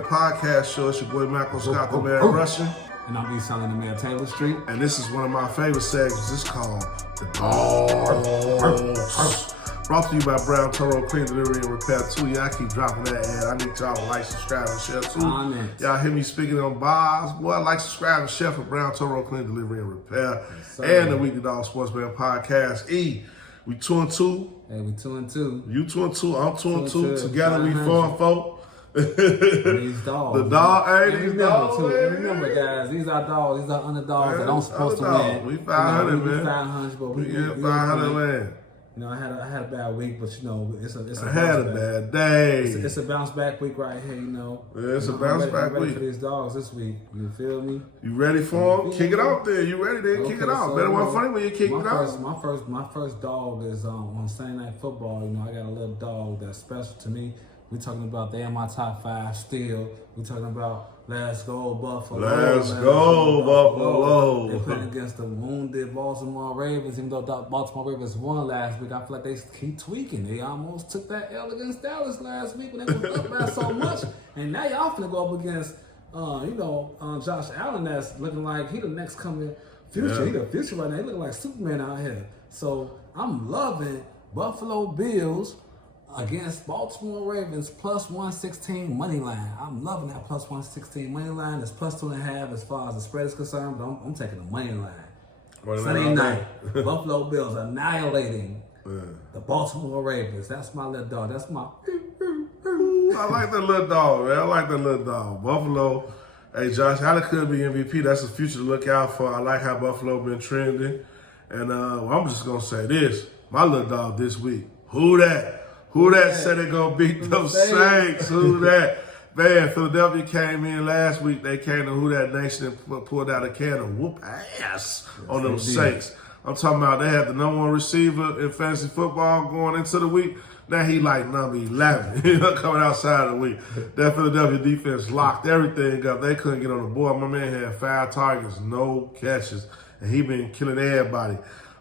Podcast show. It's your boy M.Scott E, the man Russian. And I'm selling the man Taylor Street. And this is one of my favorite segments. It's called The Dogs. Brought to you by Brown Toro Clean Delivery and Repair too. Y'all keep dropping that ad. I need y'all to like, subscribe, and share too. Y'all hear me speaking on bars. Boy, like, subscribe, and share for Brown Toro Clean Delivery and Repair. Yes, and the Weekly Dog Sportsbook Podcast. E, we 2-2. Hey, we 2-2. You 2-2. I'm 2-2. Together we 4-4. These dogs. The dog, hey, these dogs. Remember, guys, these are dogs. These are underdogs that don't supposed to win. We 500, man. 500, but we get 500 land. You know, I had a bad week, but you know, it's a bad day. It's a bounce back week right here. You know, yeah, it's a bounce back week. I'm ready for these dogs this week. You feel me? You ready for them? Kick it off there. You ready? Then kick it off. So, Better one funny when you kick it off. My first dog is on Sunday Night Football. You know, I got a little dog that's special to me. We talking about they in my top 5 still. We talking about let's go Buffalo. Let's go Buffalo. They're playing against the wounded Baltimore Ravens. Even though the Baltimore Ravens won last week, I feel like they keep tweaking. They almost took that L against Dallas last week when they was up by so much. And now y'all finna go up against Josh Allen that's looking like he the next coming future. Yeah. He the future right now. He looking like Superman out here. So I'm loving Buffalo Bills against Baltimore Ravens plus 116 money line. I'm loving that plus 116 money line. It's plus 2.5 as far as the spread is concerned, but I'm taking the money line. Sunday night, Buffalo Bills annihilating the Baltimore Ravens. That's my little dog. That's my. I like that little dog, man. I like that little dog. Buffalo. Hey, Josh Allen could be MVP. That's the future to look out for. I like how Buffalo been trending. And I'm just going to say this. My little dog this week. Who that? Who that said they gonna beat those Saints? Who that? Man, Philadelphia came in last week. They came to Who That Nation and pulled out a can of whoop ass on them Saints. I'm talking about they had the #1 receiver in fantasy football going into the week. Now he like number 11, coming outside of the week. That Philadelphia defense locked everything up. They couldn't get on the board. My man had 5 targets, no catches, and he been killing everybody.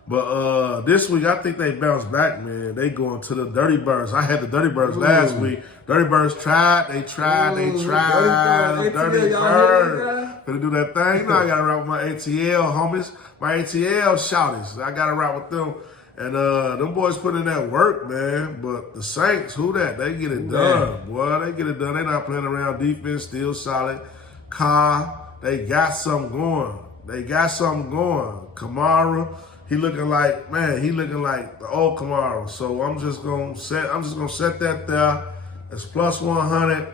But this week, I think they bounced back, man. They going to the Dirty Birds. I had the Dirty Birds last week. Dirty Birds tried. They tried. The Dirty Birds. Gonna do that thing. You know I got to ride with my ATL homies. My ATL shouties. I got to ride with them. And them boys put in that work, man. But the Saints, who that? They get it done. Boy, they get it done. They not playing around. Defense still solid. Carr, they got something going. Kamara. He looking like the old Camaro. So I'm just gonna set that there. It's plus 100.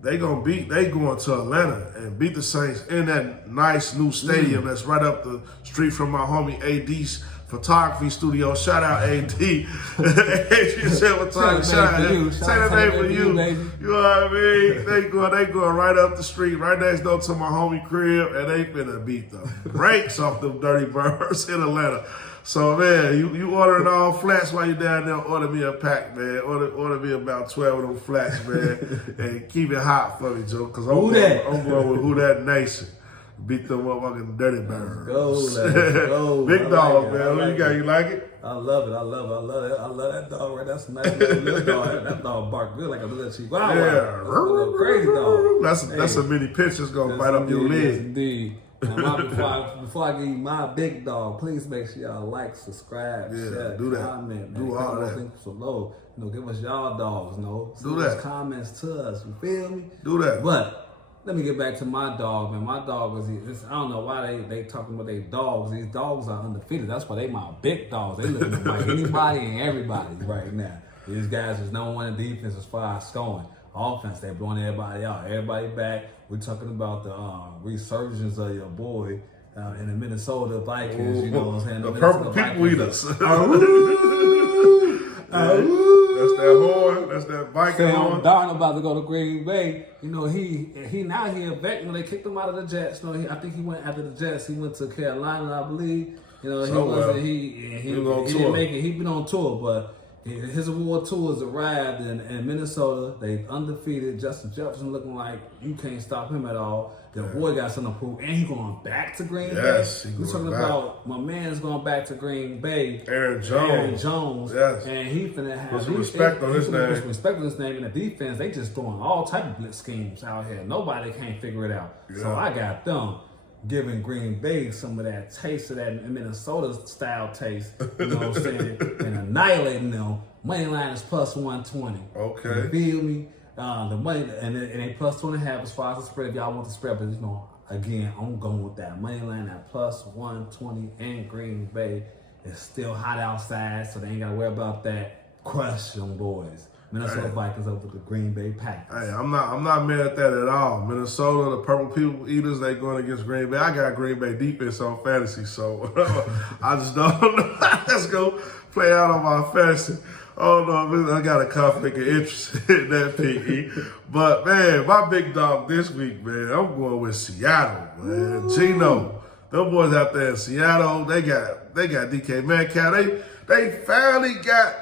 They going to Atlanta and beat the Saints in that nice new stadium that's right up the street from my homie AD's photography studio. Shout out AD. Adrian said what time. Shout out you. Say that name for you. You know what I mean? They going right up the street, right next door to my homie crib, and they finna beat the brakes off them Dirty Birds in Atlanta. So man, you ordering all flats while you down there, order me a pack, man. Order me about 12 of them flats, man. And keep it hot for me, Joe, because I'm going with Who That Nation. Beat them motherfucking Dirty Birds. Let's go. Big dog, man. What you got? You like it? I love it. I love that dog right. That's a nice little dog. That dog bark good like a little chihuahua. Yeah. That's a little crazy dog. That's a mini pitch that's going to bite up your leg. Yes, indeed. Before I give you my big dog, please make sure y'all like, subscribe, share, comment, do all that. So low. You know, give us y'all dogs, do that. Comments to us. You feel me? Do that. But let me get back to my dog, man. My dog I don't know why they talking about their dogs. These dogs are undefeated. That's why they my big dogs. They looking like anybody and everybody right now. These guys is #1 in defense as far as scoring. Offense, they blowing everybody out. Everybody back. We're talking about the resurgence of your boy in the Minnesota Vikings. You know what I'm saying? The purple people eaters. That's that horn. That's that Viking horn. Darn about to go to Green Bay. You know, he now he a vet. You know, they kicked him out of the Jets. You know, I think he went after the Jets. He went to Carolina, I believe. You know, he didn't make it. He been on tour, but His award tour has arrived in Minnesota. They undefeated. Justin Jefferson looking like you can't stop him at all. The boy got something to prove, and he's going back to Green Bay. Yes, We're talking about my man's going back to Green Bay. Aaron Jones. Yes. And he finna have put some respect on his name. Respect on his name. And the defense, they just throwing all type of blitz schemes out here. Nobody can't figure it out. Yeah. So I got them giving Green Bay some of that taste of that Minnesota style taste. You know what I'm saying? And annihilating them. Money line is plus 120. Okay. You feel me? The money and they plus 2.5 as far as the spread. If y'all want the spread, but again, I'm going with that money line at plus 120. And Green Bay is still hot outside, so they ain't gotta worry about that. Crush them boys. Minnesota Vikings over the Green Bay Packers. Hey, I'm not mad at that at all. Minnesota, the Purple People Eaters, they going against Green Bay. I got Green Bay defense on fantasy, so I just don't know. Let's go play out on my fantasy. Oh no, I got a conflict of interest in that pick. But man, my big dog this week, man, I'm going with Seattle, man. Ooh. Geno, them boys out there in Seattle, they got DK Metcalf. They finally got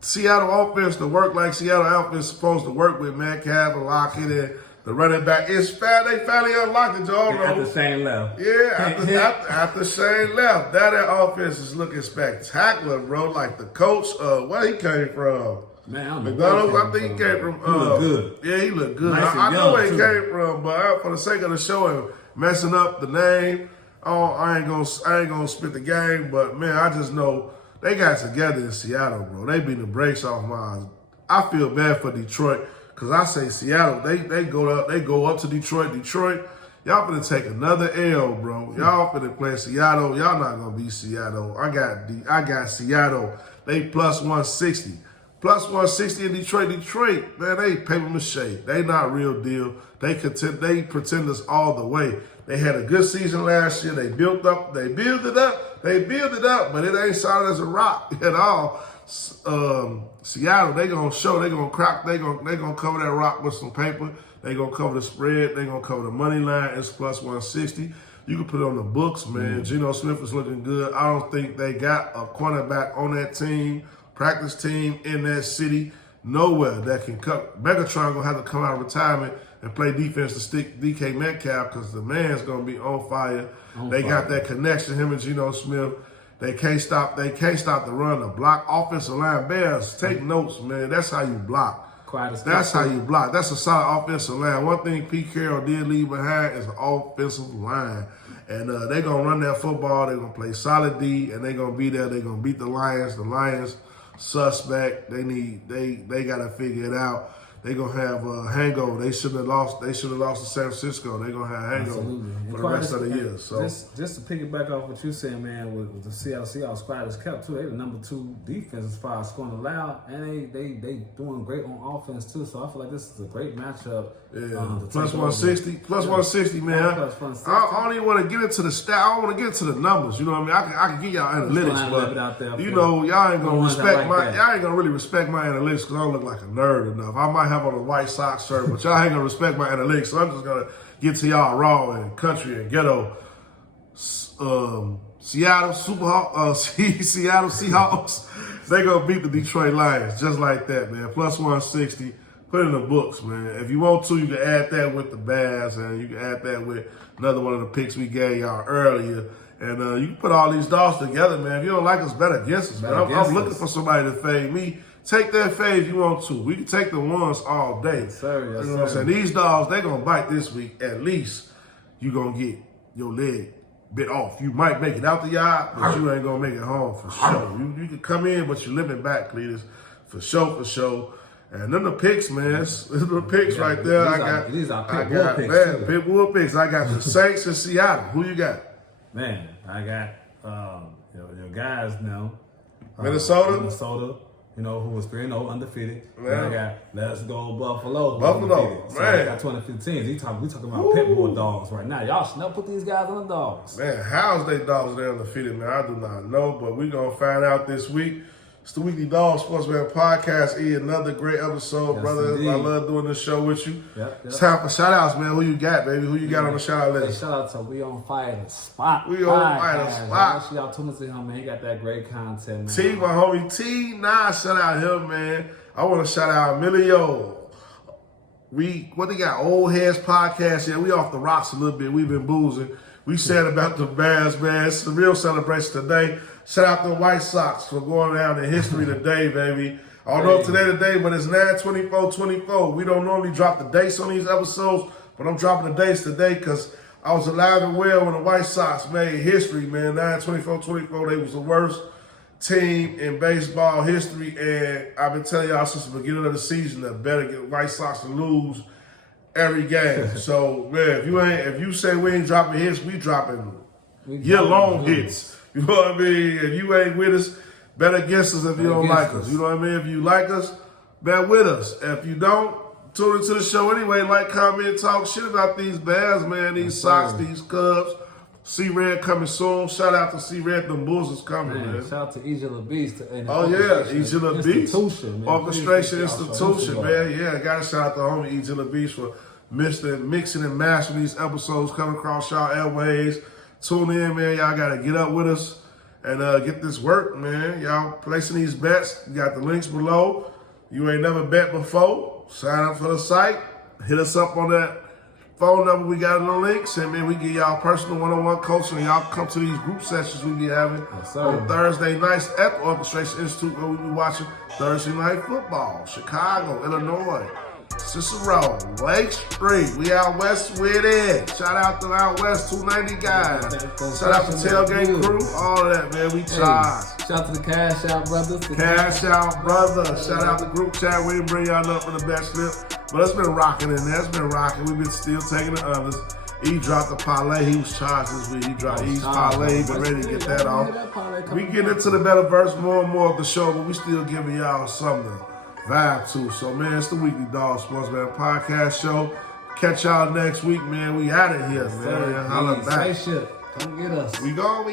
Seattle offense to work like Seattle offense is supposed to work with Metcalf and Lockett and the running back. They finally unlocked it, Joe. At the same level. Yeah, at the same level. That offense is looking spectacular, bro. Like the coach, where he came from. Man, I McDonald's, I think he came from. He looked good. Yeah, he looked good. Nice I know where he too. came from, but for the sake of the show and messing up the name, I ain't gonna spit the game. But man, I just know they got together in Seattle, bro. They beat the brakes off mine. I feel bad for Detroit because I say Seattle. They go up to Detroit. Detroit, y'all finna take another L, bro. Y'all finna play Seattle. Y'all not gonna beat Seattle. I got Seattle. They plus 160. Plus 160 in Detroit. Detroit, man, they paper mache. They not real deal. They pretenders all the way. They had a good season last year. They built it up, but it ain't solid as a rock at all. Seattle, they gonna show, they gonna crack, they gonna cover that rock with some paper. They gonna cover the spread. They gonna cover the money line. It's plus 160. You can put it on the books, man. Geno Smith is looking good. I don't think they got a cornerback on that team, practice team in that city, nowhere that can cut. Megatron gonna have to come out of retirement and play defense to stick DK Metcalf because the man's gonna be on fire. They got that connection, him and Geno Smith. They can't stop the run. The block offensive line. Bears, take notes, man. That's how you block. That's how you block. That's a solid offensive line. One thing Pete Carroll did leave behind is an offensive line. And they're going to run that football. They're going to play solid D, and they're going to be there. They're going to beat the Lions. The Lions, suspect. They got to figure it out. They're going to have a hangover. They should have lost to San Francisco. They're going to have a hangover for the rest of the year. So just to piggyback off what you're saying, man, with the Seattle Seahawks squad is kept too. They the number 2 defense as far as scoring allowed, and they doing great on offense too. So I feel like this is a great matchup. Yeah, plus 160, man. Plus 160. I don't even want to get into the stat. I don't want to get into the numbers. You know what I mean? I can give y'all analytics, but you know, y'all ain't gonna respect y'all ain't gonna really respect my analytics because I don't look like a nerd enough. I might have on a White Sox shirt, but y'all ain't gonna respect my analytics. So I'm just gonna get to y'all raw and country and ghetto. Seattle Seahawks. They gonna beat the Detroit Lions just like that, man. Plus 160. Put it in the books, man. If you want to, you can add that with the Bears, and you can add that with another one of the picks we gave y'all earlier. And you can put all these dogs together, man. If you don't like us, bet against us, man. I'm looking for somebody to fade me. Take that fade if you want to. We can take the ones all day. Yes, sir. Yes, you know what I'm saying? These dogs, they going to bite this week. At least you going to get your leg bit off. You might make it out the yard, but you ain't going to make it home for sure. You can come in, but you're living back, Cletus. For sure. And then the picks, man. The picks right there. These are Pitbull picks. Pitbull picks. I got the Saints in Seattle. Who you got? Man, I got your guys now. Minnesota. You know, who was 3-0 undefeated. Man. And I got Let's Go Buffalo. So man. I got 2015. We talking about Pitbull dogs right now. Y'all should never put these guys on the dogs. Man, how's they dogs there undefeated, man? I do not know, but we're going to find out this week. It's the Weekly Dog Sportsman Podcast. Another great episode, Yes, brother. indeed. I love doing this show with you. Yep. It's time for shout outs, man. Who you got, baby? Who you got on the shout out Hey, list? shout out to We On Fire the Spot. We On Fire the Podcast. Spot. Make sure y'all tune into him, man. He got that great content, man. T, my homie T. Nah, shout out him, man. I want to shout out Emilio. What they got? Old Heads Podcast. Yeah, we off the rocks a little bit. We've been boozing. We said about the Bears, man. It's a real celebration today. Shout out to the White Sox for going down in history today, baby. I don't know if today, but it's 9/24/24. We don't normally drop the dates on these episodes, but I'm dropping the dates today because I was alive and well when the White Sox made history, man. 9/24/24, they was the worst team in baseball history, and I've been telling y'all since the beginning of the season that better get the White Sox to lose every game. So, man, if you say we ain't dropping hits, we dropping year-long hits. You know what I mean? If you ain't with us, bet against us if you don't like us. You know what I mean? If you like us, bet with us. If you don't, tune into the show anyway. Like, comment, talk shit about these Bears, man. These Sox, these Cubs. C-Red coming soon. Shout out to C-Red. Them Bulls is coming, man. Shout out to Egypt Beast. Oh, yeah. Egypt Beast. Man. Orchestration Institution, man. Yeah, got to shout out to homie Egypt Beast for mixing and mashing these episodes coming across y'all airways. Tune in, man. Y'all got to get up with us and get this work, man. Y'all placing these bets. You got the links below. You ain't never bet before. Sign up for the site. Hit us up on that phone number we got in the links. And, man, we give y'all personal one-on-one coaching. And y'all come to these group sessions we be having on Thursday nights at the Orchestration Institute where we be watching Thursday Night Football. Chicago, Illinois, Cicero, Lake Street. We out west with it. Shout out to out west 290 guys. Shout out to Tailgate Crew. All of that, man. We charge. Shout out to the Cash Out Brothers. Cash Out Brothers. Shout out to Group Chat. We didn't bring y'all up for the best slip. But it's been rocking in there. It's been rocking. We've been still taking the others. E dropped the parlay. He was charged this week. He dropped E's parlay. Been ready to get that off. We get into the better verse more and more of the show, but we still giving y'all something to vibe to. So, man, it's the Weekly Dog Sportsman Podcast Show. Catch y'all next week, man. We out of here, man. Holla back. Spaceship. Come get us. We gone.